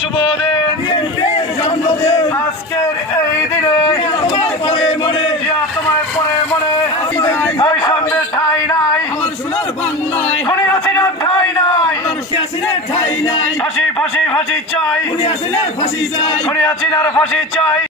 শুভ দিন আজকের এই দিনে তোমায় পরে মনে বৈষম্যের ঠাঁই নাই, খুনি হাসিনার ঠাঁই নাই, ফাঁসি ফাঁসি ফাঁসি চাই, খুনি হাসিনার ফাঁসি চাই।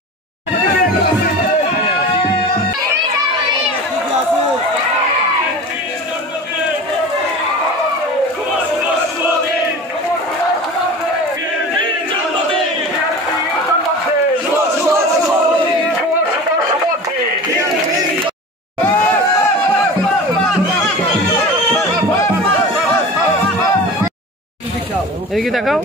এদিকে দেখাও।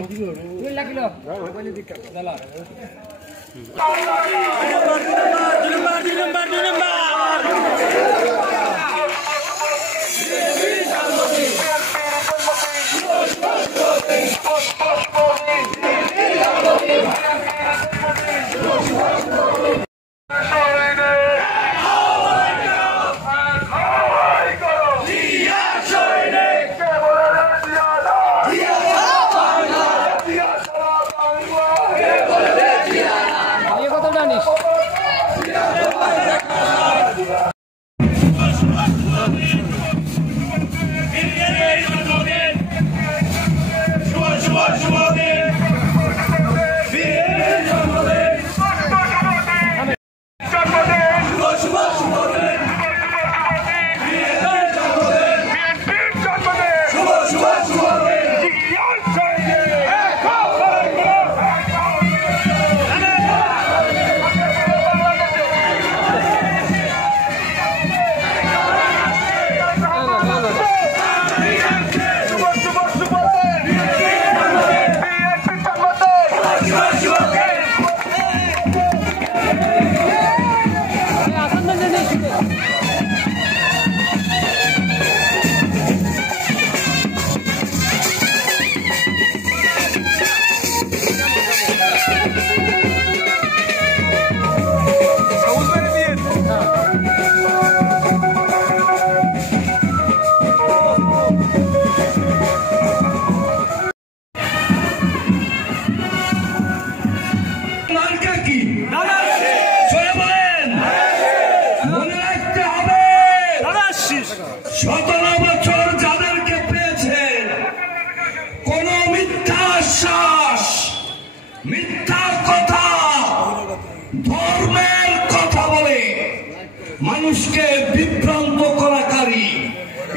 মানুষকে বিভ্রান্ত করাকারী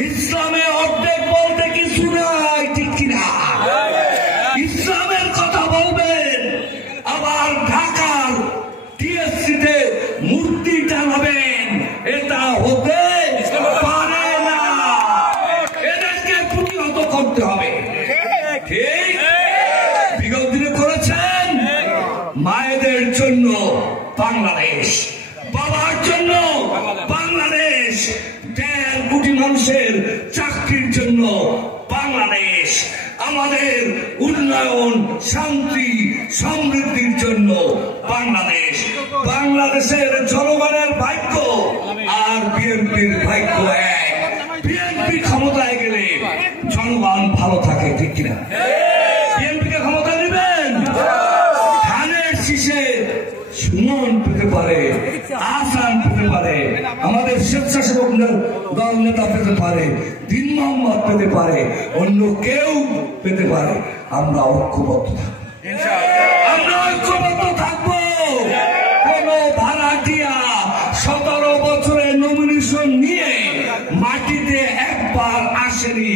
ইসলামে অর্ধেক বলতে কিছু নাই, ঠিক কিনা? ইসলামের কথা বলবেন, আবার ঢাকার টিএসসিতে মূর্তি টানাবেন, এটা হতে পারে না। এদেরকে প্রতিহত করতে হবে। ঠিক বিগত দিনে করেছেন। মায়েদের জন্য বাংলাদেশ, বাবার জন্য বাংলাদেশ, মানুষের চাকরির জন্য বাংলাদেশ, আমাদের উন্নয়ন, শান্তি, সমৃদ্ধির জন্য বাংলাদেশ। বাংলাদেশের জনগণের ভাগ্য আর বিএনপির ভাগ্য এক। বিএনপি ক্ষমতায় গেলে জনগণ ভালো থাকে, ঠিক কিনা? বিএনপিকে ক্ষমতা দিবেন, ধানের শীষে সুমন পেতে পারে, আসান পেতে পারে, আমাদের স্বেচ্ছাসেবক দল নেতা পেতে পারে, দিন মোহাম্মদ পেতে পারে, অন্য কেউ পেতে পারে। আমরা ঐক্যবদ্ধ থাকবো, আমরা ঐক্যবদ্ধ থাকবো। কোন ভাড়াটিয়া 17 বছরে নমিনেশন নিয়ে মাটিতে একবার আসেনি,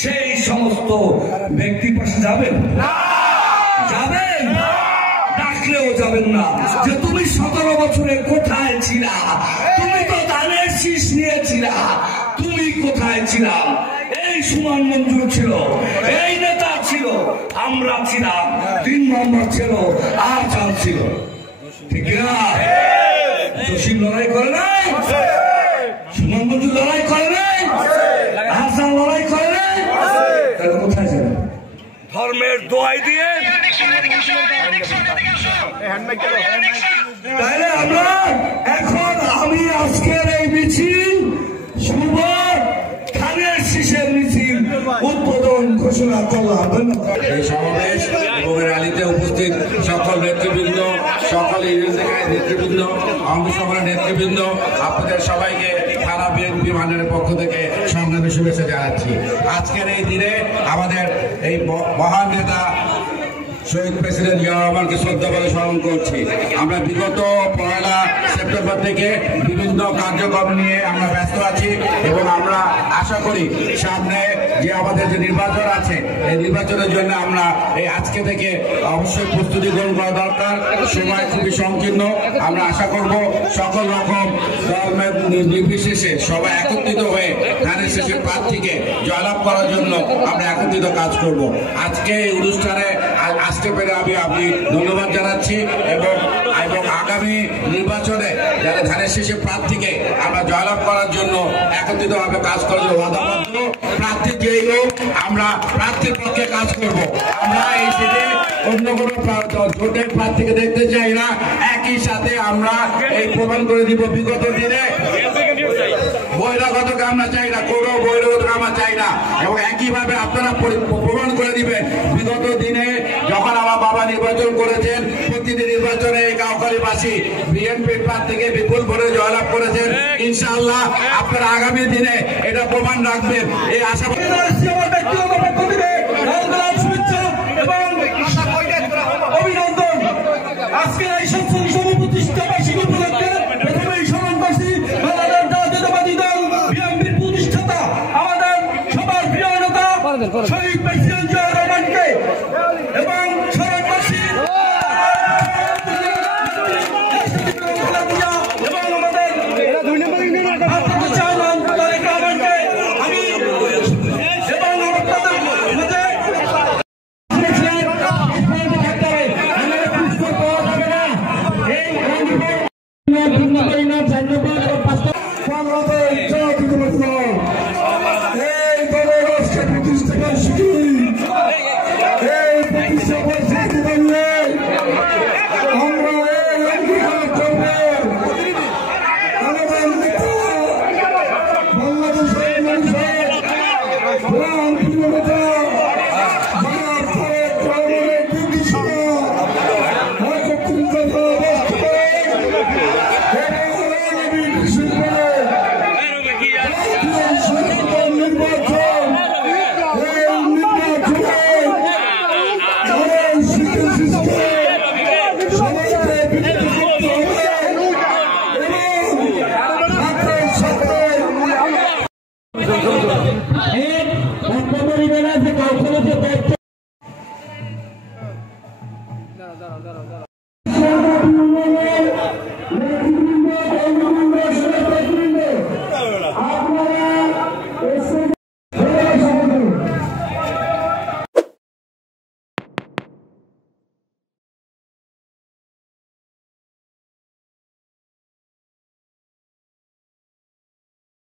সেই সমস্ত ব্যক্তির পাশে যাবেন? যাবেন? ডাকলেও যাবেন না। যে তুমি 17 বছরে কোথায় ছিলা? তুমি তো ধানের শীষ নিয়েছিলা, তুমি কোথায় ছিলা? এই সুমন মঞ্জুর ছিল, এই নেতা ছিল, আমরা ছিলাম, দিন মোহাম্মদ ছিল, আর চাল ছিল, ঠিক না? জসিম লড়াই করে নাই, সুমন মঞ্জুর লড়াই করে নাই, হাসান লড়াই করে নাই, তাহলে কোথায় যাবেন? ধর্মের দোয়াই দিয়ে তাহলে আমরা এখন, আমি আজকের এই মিছিল শুভ ধানের শীষের মিছিল উদ্বোধন ঘোষণা করলাম। এই সমাবেশ এবং র্যালিতে উপস্থিত সকল নেতৃবৃন্দ, সকল নেতৃবৃন্দ, অংশগ্রহণের নেতৃবৃন্দ, আপনাদের সবাইকে থানা বিএনপি মান্ডারের পক্ষ থেকে সংগ্রামী শুভেচ্ছা জানাচ্ছি। আজকের এই দিনে আমাদের এই মহান নেতা শহীদ প্রেসিডেন্ট জিয়া রহমানকে শ্রদ্ধা করে স্মরণ করছি। আমরা বিগত 1 সেপ্টেম্বর থেকে বিভিন্ন কার্যক্রম নিয়ে আমরা ব্যস্ত আছি এবং আমরা আশা করি সামনে যে আমাদের যে নির্বাচন আছে, এই নির্বাচনের জন্য আমরা এই আজকে থেকে অবশ্যই প্রস্তুতি গ্রহণ করা দরকার। সময় খুবই সংকীর্ণ। আমরা আশা করব সকল রকম দলমত নির্বিশেষে সবাই একত্রিত হয়ে ধানের শেষের প্রার্থীকে জয়লাভ করার জন্য আমরা একত্রিত কাজ করব। আজকে এই অনুষ্ঠানে আসতে পেরে আমি ধন্যবাদ জানাচ্ছি এবং আগামী নির্বাচনে যারা ধানের শীষে প্রার্থীকে আমরা জয়লাভ করার জন্য একত্রিতভাবে কাজ করার জন্য ওয়াদাবদ্ধ। প্রার্থী যেই হোক, আমরা প্রার্থীর পক্ষে কাজ করব। আমরা এই সিটে অন্য কোনো জোটের প্রার্থীকে দেখতে চাই না। একই সাথে আমরা এই প্রমাণ করে দিব, বিগত দিনে বহিরাগতকে আমরা চাই না, কোনো বহিরাগতকে আমরা চাই না। এবং একইভাবে আপনারা প্রমাণ করে দিবেন, বিগত দিনে যখন আমার বাবা নির্বাচন করেছেন, প্রতিটি নির্বাচনে এই কাউখালীবাসী বিএনপির প্রার্থীকে বিপুল ভোটে জয়লাভ করেছেন। ইনশাআল্লাহ আপনারা আগামী দিনে এটা প্রমাণ রাখবেন, এই আশা। অভিনন্দন। আজকের এই সংসদ প্রতিষ্ঠা বার্ষিকী উপলক্ষে প্রথমেই স্মরণ করছি বাংলাদেশ জাতীয়তাবাদী দল বিএনপির প্রতিষ্ঠাতা, আমাদের সবার প্রিয় নেতা শহীদ প্রেসিডেন্ট জিয়া রহমানকে, এবং স্মরণ করছি এবং আমাদের চেয়ারম্যান তারেক রহমানকে। আমি এবং